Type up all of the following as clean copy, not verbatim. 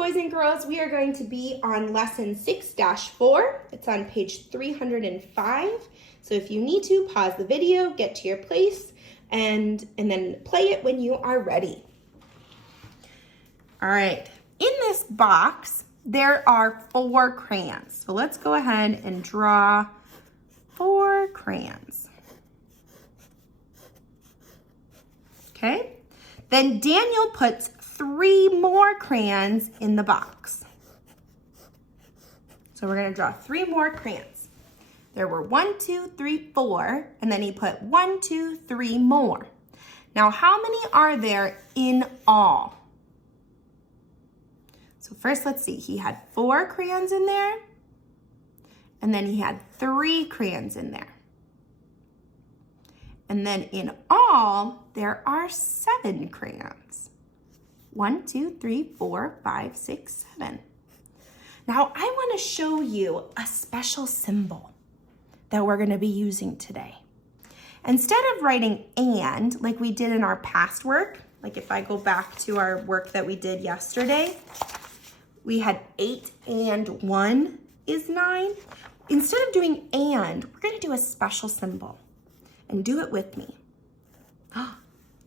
boys and girls, we are going to be on lesson 6-4. It's on page 305. So if you need to, pause the video, get to your place, and then play it when you are ready. All right, in this box, there are 4 crayons. So let's go ahead and draw 4 crayons. Okay, then Daniel puts 3 more crayons in the box. So we're gonna draw 3 more crayons. There were 1, 2, 3, 4, and then he put 1, 2, 3 more. Now, how many are there in all? So first, let's see, he had 4 crayons in there, and then he had 3 crayons in there. And then in all, there are 7 crayons. 1, 2, 3, 4, 5, 6, 7. Now, I want to show you a special symbol that we're going to be using today. Instead of writing and like we did in our past work, like if I go back to our work that we did yesterday, we had 8 and 1 is 9. Instead of doing and, we're going to do a special symbol. And do it with me.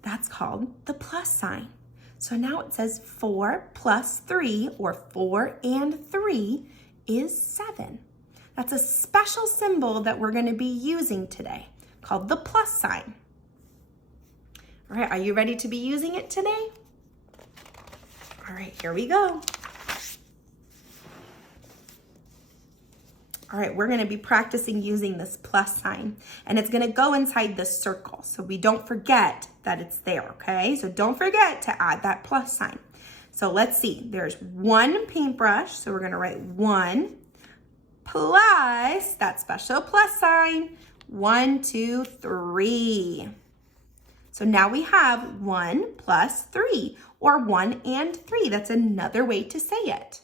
That's called the plus sign. So now it says 4 plus 3, or 4 and 3 is 7. That's a special symbol that we're going to be using today, called the plus sign. All right, are you ready to be using it today? All right, here we go. All right, we're gonna be practicing using this plus sign, and it's gonna go inside the circle, so we don't forget that it's there, okay? So don't forget to add that plus sign. So let's see, there's 1 paintbrush, so we're gonna write 1 plus that special plus sign, 1, 2, 3. So now we have 1 plus 3, or 1 and 3. That's another way to say it.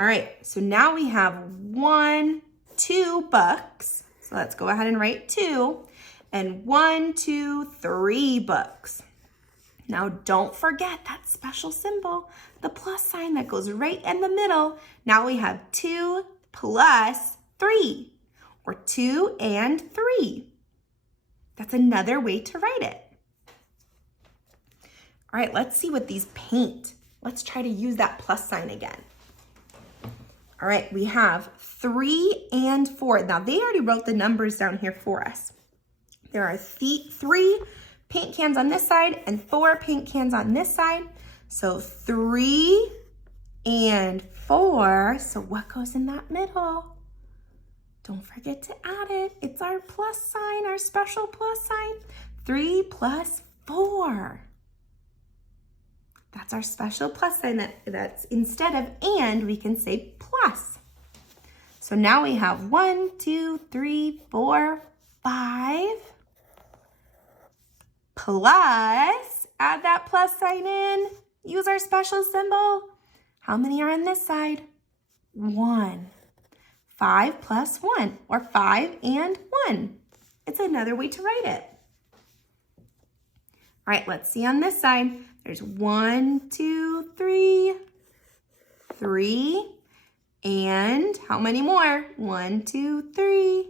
All right, so now we have 1, 2 books. So let's go ahead and write 2. And 1, 2, 3 books. Now don't forget that special symbol, the plus sign that goes right in the middle. Now we have 2 plus 3, or 2 and 3. That's another way to write it. All right, let's see what these paint. Let's try to use that plus sign again. All right, we have 3 and 4. Now, they already wrote the numbers down here for us. There are 3 paint cans on this side and 4 paint cans on this side. So 3 and 4. So what goes in that middle? Don't forget to add it. It's our plus sign, our special plus sign. 3 plus 4. That's our special plus sign that's instead of and, we can say plus. So now we have 1, 2, 3, 4, 5. Plus, add that plus sign in. Use our special symbol. How many are on this side? 1. 5 plus 1, or 5 and 1. It's another way to write it. All right, let's see on this side. There's 1, 2, 3, 3, and how many more? 1, 2, 3,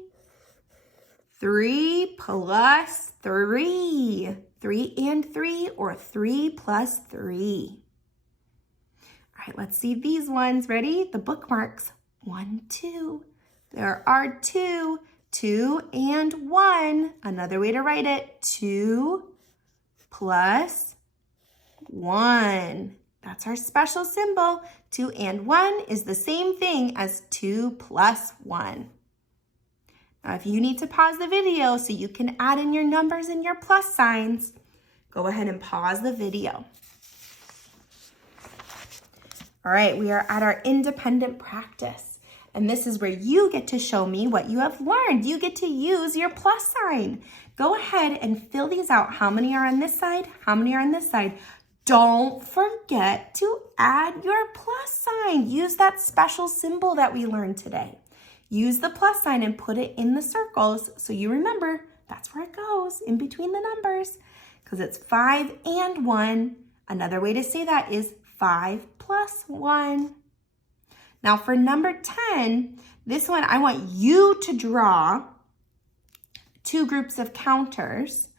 3 plus 3, 3 and 3, or 3 plus 3. All right, let's see these ones. Ready? The bookmarks. 1, 2. There are 2, 2 and 1. Another way to write it, 2 plus 1. That's our special symbol. 2 and 1 is the same thing as 2 plus 1. Now, if you need to pause the video so you can add in your numbers and your plus signs, go ahead and pause the video. All right, we are at our independent practice. And this is where you get to show me what you have learned. You get to use your plus sign. Go ahead and fill these out. How many are on this side? How many are on this side? Don't forget to add your plus sign. Use that special symbol that we learned today. Use the plus sign and put it in the circles so you remember that's where it goes, in between the numbers, because it's 5 and 1. Another way to say that is 5 plus 1. Now for number 10, this one I want you to draw two groups of counters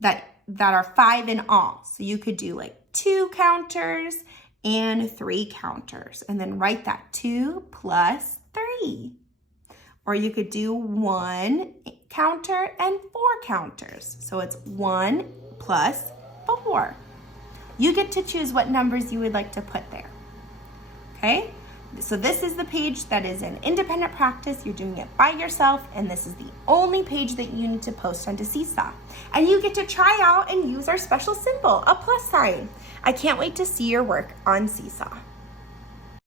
that are 5 in all. So you could do like 2 counters and 3 counters, and then write that 2 plus 3. Or you could do 1 counter and 4 counters. So it's 1 plus 4. You get to choose what numbers you would like to put there. Okay? So this is the page that is an independent practice. You're doing it by yourself, and this is the only page that you need to post onto Seesaw. And you get to try out and use our special symbol, a plus sign. I can't wait to see your work on Seesaw.